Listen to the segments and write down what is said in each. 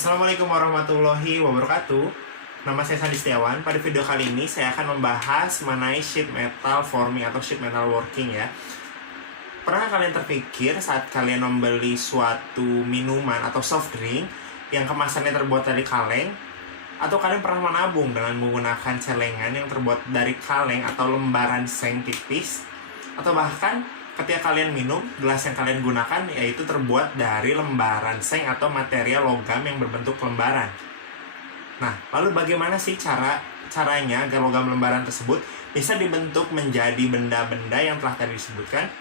Assalamualaikum warahmatullahi wabarakatuh. Nama saya Sandi Setiawan. Pada video kali ini saya akan membahas mengenai sheet metal forming atau sheet metal working ya. Pernah kalian terpikir saat kalian membeli suatu minuman atau soft drink yang kemasannya terbuat dari kaleng? Atau kalian pernah menabung dengan menggunakan celengan yang terbuat dari kaleng atau lembaran seng tipis? Atau bahkan ketika kalian minum, gelas yang kalian gunakan yaitu terbuat dari lembaran seng atau material logam yang berbentuk lembaran. Nah, lalu bagaimana sih caranya agar logam lembaran tersebut bisa dibentuk menjadi benda-benda yang telah tadi disebutkan?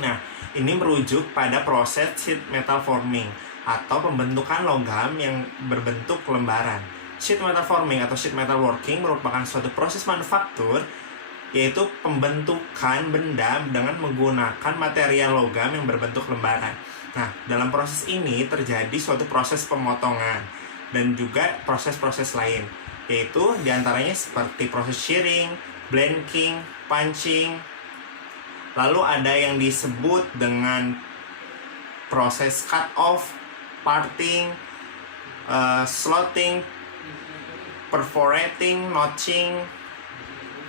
Nah, ini merujuk pada proses sheet metal forming atau pembentukan logam yang berbentuk lembaran. Sheet metal forming atau sheet metal working merupakan suatu proses manufaktur, yaitu pembentukan benda dengan menggunakan material logam yang berbentuk lembaran. Nah, dalam proses ini terjadi suatu proses pemotongan dan juga proses-proses lain, yaitu diantaranya seperti proses shearing, blanking, punching. Lalu ada yang disebut dengan proses cut off, parting, slotting, perforating, notching,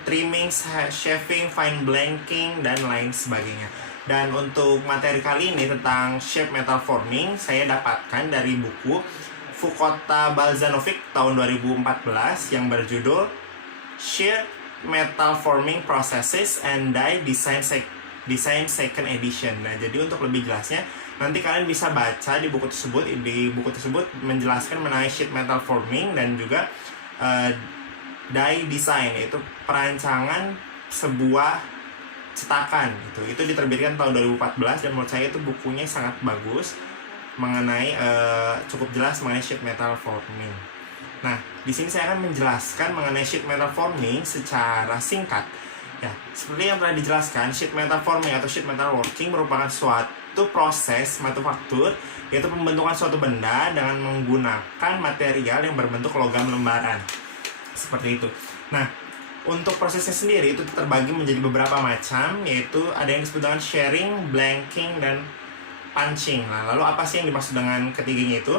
trimming, shaving, fine blanking, dan lain sebagainya. Dan untuk materi kali ini tentang sheet metal forming saya dapatkan dari buku Fukota Balzanovic tahun 2014 yang berjudul Sheet Metal Forming Processes and Die Design Second Edition. Nah, jadi untuk lebih jelasnya nanti kalian bisa baca di buku tersebut. Di buku tersebut menjelaskan mengenai sheet metal forming dan juga die design, yaitu perancangan sebuah cetakan gitu. Itu diterbitkan tahun 2014 dan menurut saya itu bukunya sangat bagus mengenai cukup jelas mengenai sheet metal forming. Nah, di sini saya akan menjelaskan mengenai sheet metal forming secara singkat. Ya, seperti yang telah dijelaskan, sheet metal forming atau sheet metal working merupakan suatu proses manufaktur, yaitu pembentukan suatu benda dengan menggunakan material yang berbentuk logam lembaran. Seperti itu. Nah, untuk prosesnya sendiri itu terbagi menjadi beberapa macam, yaitu ada yang disebut dengan shearing, blanking, dan punching. Nah, lalu apa sih yang dimaksud dengan ketiganya itu?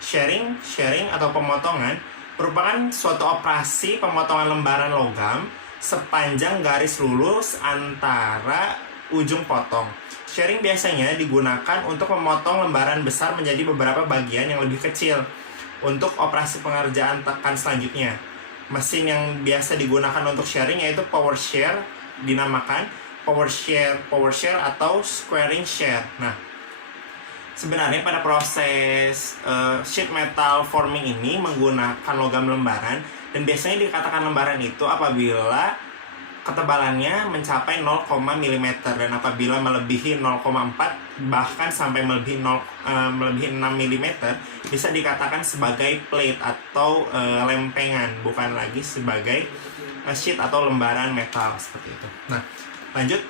Shearing atau pemotongan merupakan suatu operasi pemotongan lembaran logam sepanjang garis lurus antara ujung potong. Shearing biasanya digunakan untuk memotong lembaran besar menjadi beberapa bagian yang lebih kecil untuk operasi pengerjaan tekan selanjutnya. Mesin yang biasa digunakan untuk shearing yaitu power shear, dinamakan power shear atau squaring shear. Nah, sebenarnya pada proses sheet metal forming ini menggunakan logam lembaran, dan biasanya dikatakan lembaran itu apabila ketebalannya mencapai 0, mm dan apabila melebihi 0,4 bahkan sampai melebihi 6 mm bisa dikatakan sebagai plate atau lempengan, bukan lagi sebagai sheet atau lembaran metal seperti itu. Nah, lanjut,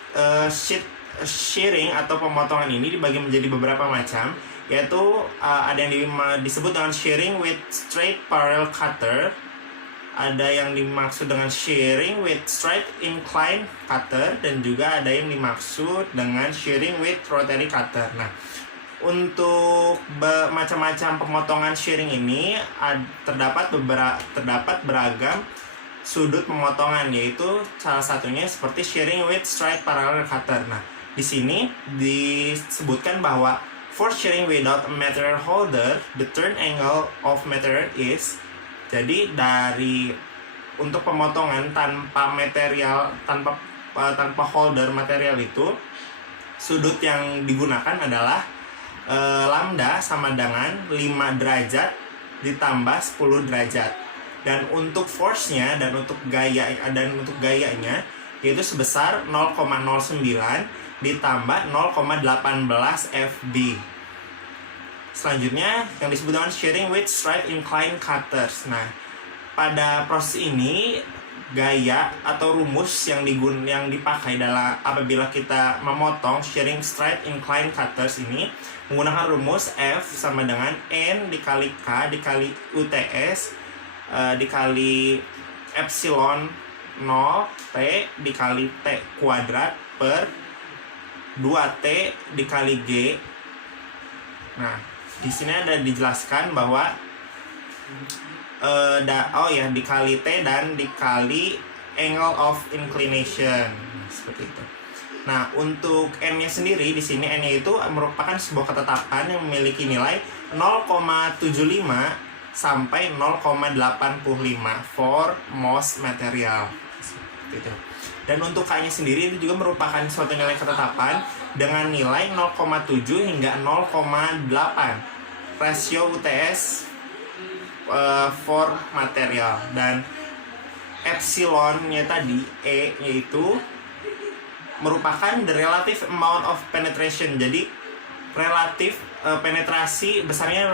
shearing atau pemotongan ini dibagi menjadi beberapa macam, yaitu ada yang disebut dengan shearing with straight parallel cutter, ada yang dimaksud dengan shearing with straight incline cutter, dan juga ada yang dimaksud dengan shearing with rotary cutter. Nah, untuk macam-macam pemotongan shearing ini terdapat beragam sudut pemotongan, yaitu salah satunya seperti shearing with straight parallel cutter. Nah, di sini disebutkan bahwa for shearing without a material holder, the turn angle of material is. Jadi untuk pemotongan tanpa holder material itu, sudut yang digunakan adalah lambda sama dengan 5 derajat ditambah 10 derajat. Dan untuk force-nya dan untuk gayanya yaitu sebesar 0,09 ditambah 0,18 FB. Selanjutnya yang disebut dengan shearing with straight incline cutters. Nah, pada proses ini gaya atau rumus yang dipakai dalam apabila kita memotong shearing straight incline cutters ini menggunakan rumus F sama dengan N dikali K dikali UTS dikali epsilon 0 T dikali T kuadrat per 2T dikali G. Nah, di sini ada dijelaskan bahwa dikali T dan dikali angle of inclination, seperti itu. Nah, untuk n-nya sendiri di sini n-nya itu merupakan sebuah ketetapan yang memiliki nilai 0,75 sampai 0,85 for most material. Gitu. Dan untuk K-nya sendiri itu juga merupakan suatu nilai ketetapan dengan nilai 0,7 hingga 0,8 rasio UTS for material. Dan epsilonnya tadi, E-nya itu merupakan the relative amount of penetration. Jadi relatif penetrasi besarnya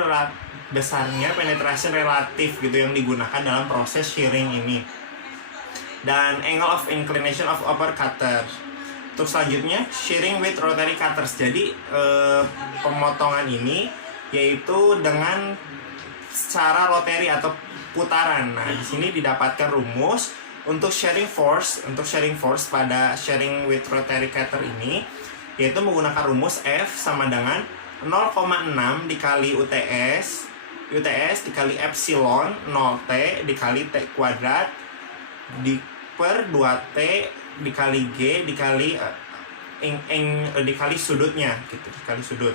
penetrasi relatif gitu yang digunakan dalam proses shearing ini. Dan angle of inclination of upper cutter. Untuk selanjutnya shearing with rotary cutters. Jadi pemotongan ini yaitu dengan secara rotary atau putaran. Nah, di sini didapatkan rumus untuk shearing force pada shearing with rotary cutter ini, yaitu menggunakan rumus F sama dengan 0,6 dikali UTS dikali epsilon 0T dikali T kuadrat per 2T dikali G dikali sudutnya gitu, dikali sudut.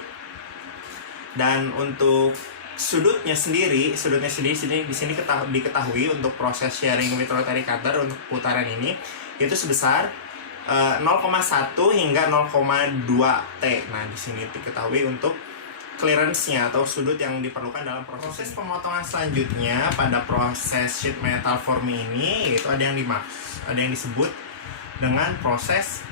Dan untuk sudutnya sendiri sini diketahui untuk proses shearing with rotary cutter untuk putaran ini itu sebesar 0,1 hingga 0,2 T. Nah, di sini diketahui untuk clearance-nya atau sudut yang diperlukan dalam proses pemotongan selanjutnya pada proses sheet metal forming ini, yaitu ada yang disebut dengan proses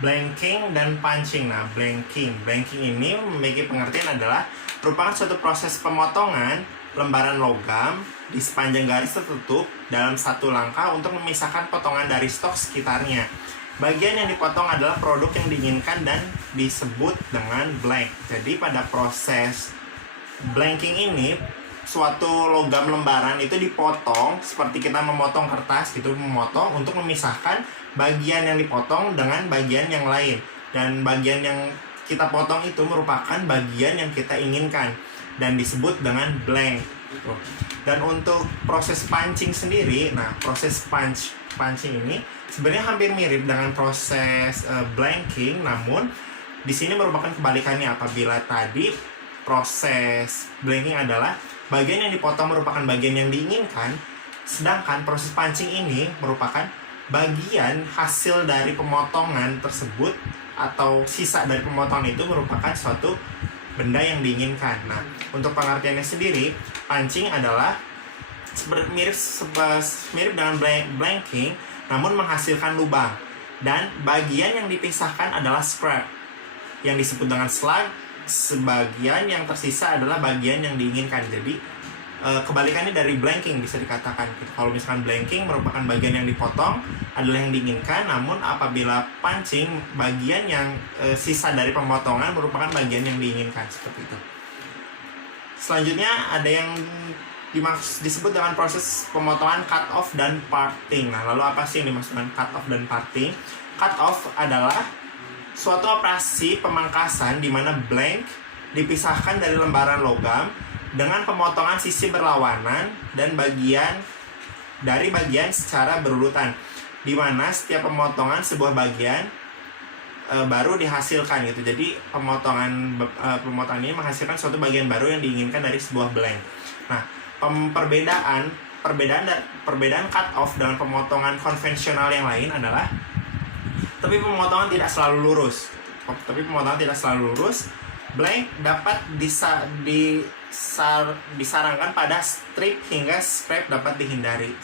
blanking dan punching. Nah, blanking ini memiliki pengertian adalah merupakan suatu proses pemotongan lembaran logam di sepanjang garis tertutup dalam satu langkah untuk memisahkan potongan dari stok sekitarnya. Bagian yang dipotong adalah produk yang diinginkan dan disebut dengan blank. Jadi pada proses blanking ini, suatu logam lembaran itu dipotong seperti kita memotong kertas gitu, memotong untuk memisahkan bagian yang dipotong dengan bagian yang lain. Dan bagian yang kita potong itu merupakan bagian yang kita inginkan dan disebut dengan blank. Dan untuk proses punching sendiri, nah proses punching ini sebenarnya hampir mirip dengan proses blanking, namun di sini merupakan kebalikannya. Apabila tadi proses blanking adalah bagian yang dipotong merupakan bagian yang diinginkan, sedangkan proses punching ini merupakan bagian hasil dari pemotongan tersebut atau sisa dari pemotongan itu merupakan suatu benda yang diinginkan. Nah, untuk pengertiannya sendiri, punching adalah mirip dengan blanking, namun menghasilkan lubang. Dan bagian yang dipisahkan adalah scrap, yang disebut dengan slag. Sebagian yang tersisa adalah bagian yang diinginkan. Jadi kebalikannya dari blanking bisa dikatakan. Kalau misalkan blanking merupakan bagian yang dipotong adalah yang diinginkan, namun apabila punching, bagian yang sisa dari pemotongan merupakan bagian yang diinginkan, seperti itu. Selanjutnya ada yang disebut dengan proses pemotongan cut off dan parting. Nah, lalu apa sih yang dimaksud dengan cut off dan parting? Cut off adalah suatu operasi pemangkasan di mana blank dipisahkan dari lembaran logam dengan pemotongan sisi berlawanan dan bagian secara berurutan, di mana setiap pemotongan sebuah bagian baru dihasilkan gitu. Jadi pemotongan ini menghasilkan suatu bagian baru yang diinginkan dari sebuah blank. Nah, perbedaan cut off dengan pemotongan konvensional yang lain adalah pemotongan tidak selalu lurus. Blank dapat disarankan pada strip hingga scrape dapat dihindari.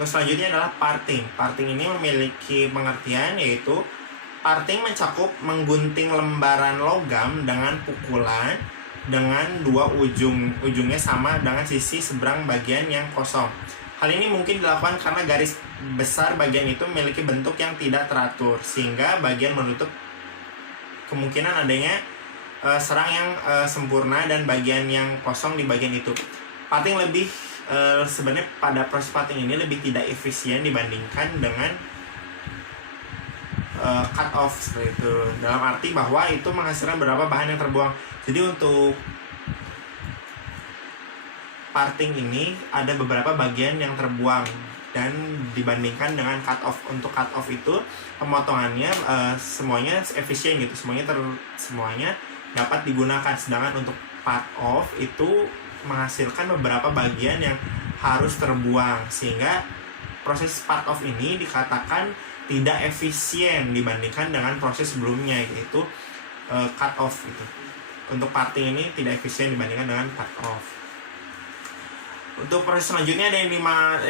Terus selanjutnya adalah parting. Parting ini memiliki pengertian yaitu parting mencakup menggunting lembaran logam dengan pukulan dengan dua ujungnya sama dengan sisi seberang bagian yang kosong. Hal ini mungkin dilakukan karena garis besar bagian itu memiliki bentuk yang tidak teratur, sehingga bagian menutup kemungkinan adanya serang yang sempurna dan bagian yang kosong di bagian itu. Parting sebenarnya pada proses parting ini lebih tidak efisien dibandingkan dengan cut off, seperti itu. Dalam arti bahwa itu menghasilkan beberapa bahan yang terbuang. Jadi untuk parting ini ada beberapa bagian yang terbuang, dan dibandingkan dengan cut off. Untuk cut off itu pemotongannya semuanya efisien gitu, semuanya dapat digunakan, sedangkan untuk part off itu menghasilkan beberapa bagian yang harus terbuang, sehingga proses part off ini dikatakan tidak efisien dibandingkan dengan proses sebelumnya, yaitu cut off gitu. Untuk parting ini tidak efisien dibandingkan dengan cut off. Untuk proses selanjutnya ada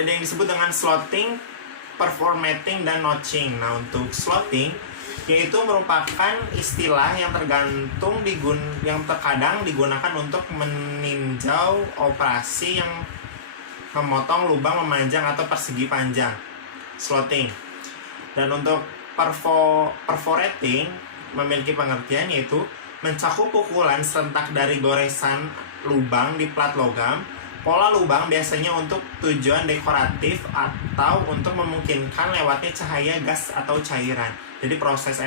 yang disebut dengan slotting, performatting, dan notching. Nah, untuk slotting yaitu merupakan istilah yang yang terkadang digunakan untuk meninjau operasi yang memotong lubang memanjang atau persegi panjang, slotting. Dan untuk perforating memiliki pengertian yaitu mencakup pukulan serentak dari goresan lubang di plat logam. Pola lubang biasanya untuk tujuan dekoratif atau untuk memungkinkan lewatnya cahaya gas atau cairan. Jadi proses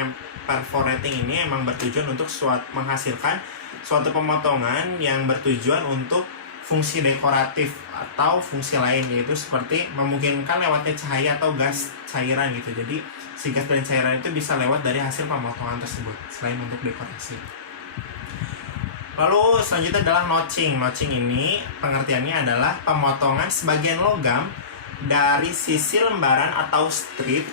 perforating ini emang bertujuan untuk menghasilkan suatu pemotongan yang bertujuan untuk fungsi dekoratif atau fungsi lain, yaitu seperti memungkinkan lewatnya cahaya atau gas cairan gitu. Jadi si gas dan cairan itu bisa lewat dari hasil pemotongan tersebut selain untuk dekorasi. Lalu selanjutnya adalah notching. Notching ini pengertiannya adalah pemotongan sebagian logam dari sisi lembaran atau strip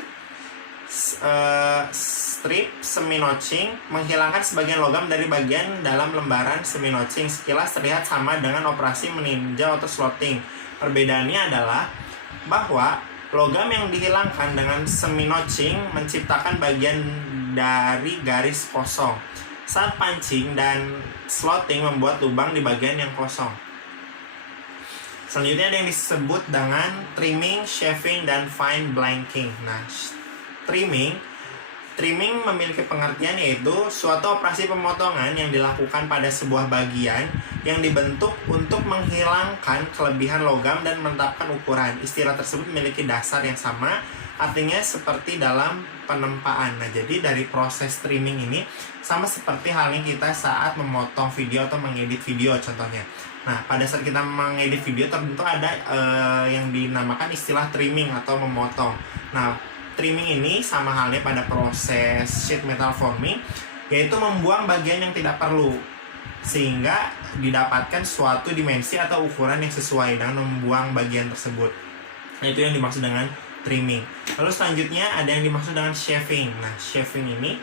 semi notching, menghilangkan sebagian logam dari bagian dalam lembaran semi notching. Sekilas terlihat sama dengan operasi meninjau atau slotting. Perbedaannya adalah bahwa logam yang dihilangkan dengan semi notching menciptakan bagian dari garis kosong, saat pancing, dan slotting membuat lubang di bagian yang kosong. Selanjutnya ada yang disebut dengan trimming, shaving, dan fine blanking. Nah, trimming memiliki pengertian yaitu suatu operasi pemotongan yang dilakukan pada sebuah bagian yang dibentuk untuk menghilangkan kelebihan logam dan menetapkan ukuran. Istilah tersebut memiliki dasar yang sama, artinya seperti dalam penempaan. Nah, jadi dari proses trimming ini sama seperti halnya kita saat memotong video atau mengedit video contohnya. Nah, pada saat kita mengedit video tentu ada yang dinamakan istilah trimming atau memotong. Nah, trimming ini sama halnya pada proses sheet metal forming, yaitu membuang bagian yang tidak perlu sehingga didapatkan suatu dimensi atau ukuran yang sesuai dengan membuang bagian tersebut. Nah, itu yang dimaksud dengan trimming. Lalu selanjutnya ada yang dimaksud dengan shaving. Nah, shaving ini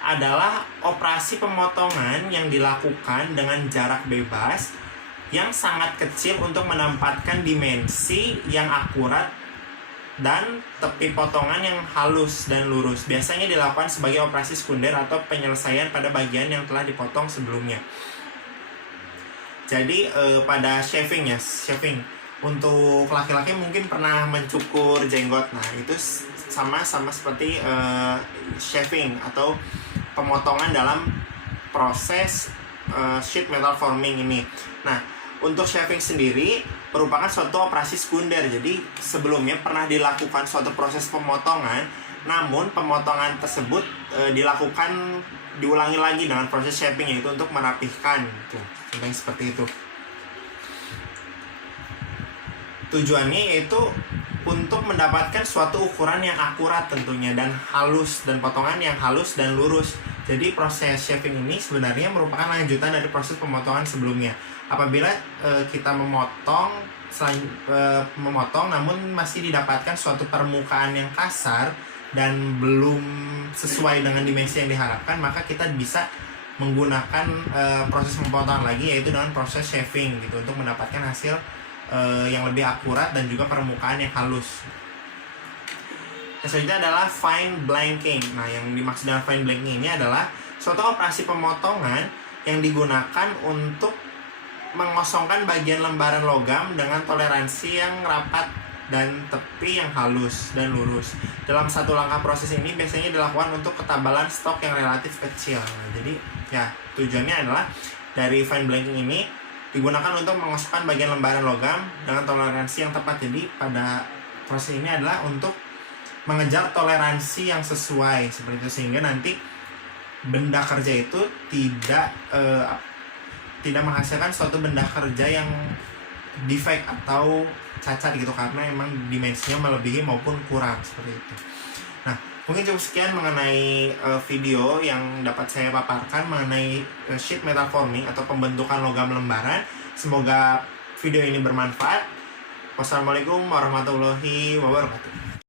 adalah operasi pemotongan yang dilakukan dengan jarak bebas yang sangat kecil untuk menempatkan dimensi yang akurat dan tepi potongan yang halus dan lurus. Biasanya dilakukan sebagai operasi sekunder atau penyelesaian pada bagian yang telah dipotong sebelumnya. Jadi pada shaving untuk laki-laki mungkin pernah mencukur jenggot. Nah, itu sama seperti shaving atau pemotongan dalam proses sheet metal forming ini. Nah, untuk shaving sendiri merupakan suatu operasi sekunder. Jadi sebelumnya pernah dilakukan suatu proses pemotongan, namun pemotongan tersebut diulangi lagi dengan proses shaping, yaitu untuk merapihkan. Contohnya seperti itu. Tujuannya yaitu untuk mendapatkan suatu ukuran yang akurat tentunya dan halus, dan potongan yang halus dan lurus. Jadi proses shaving ini sebenarnya merupakan lanjutan dari proses pemotongan sebelumnya. Apabila kita memotong namun masih didapatkan suatu permukaan yang kasar dan belum sesuai dengan dimensi yang diharapkan, maka kita bisa menggunakan proses pemotongan lagi, yaitu dengan proses shaving gitu, untuk mendapatkan hasil yang lebih akurat dan juga permukaan yang halus. Selanjutnya adalah fine blanking. Nah, yang dimaksud dengan fine blanking ini adalah suatu operasi pemotongan yang digunakan untuk mengosongkan bagian lembaran logam dengan toleransi yang rapat dan tepi yang halus dan lurus. Dalam satu langkah proses ini biasanya dilakukan untuk ketebalan stok yang relatif kecil. Nah, jadi ya tujuannya adalah dari fine blanking ini digunakan untuk mengosongkan bagian lembaran logam dengan toleransi yang tepat. Jadi pada proses ini adalah untuk mengejar toleransi yang sesuai seperti itu, sehingga nanti benda kerja itu tidak menghasilkan suatu benda kerja yang defect atau cacat gitu, karena emang dimensinya melebihi maupun kurang seperti itu. Nah, mungkin cukup sekian mengenai video yang dapat saya paparkan mengenai sheet metal forming atau pembentukan logam lembaran. Semoga video ini bermanfaat. Wassalamualaikum warahmatullahi wabarakatuh.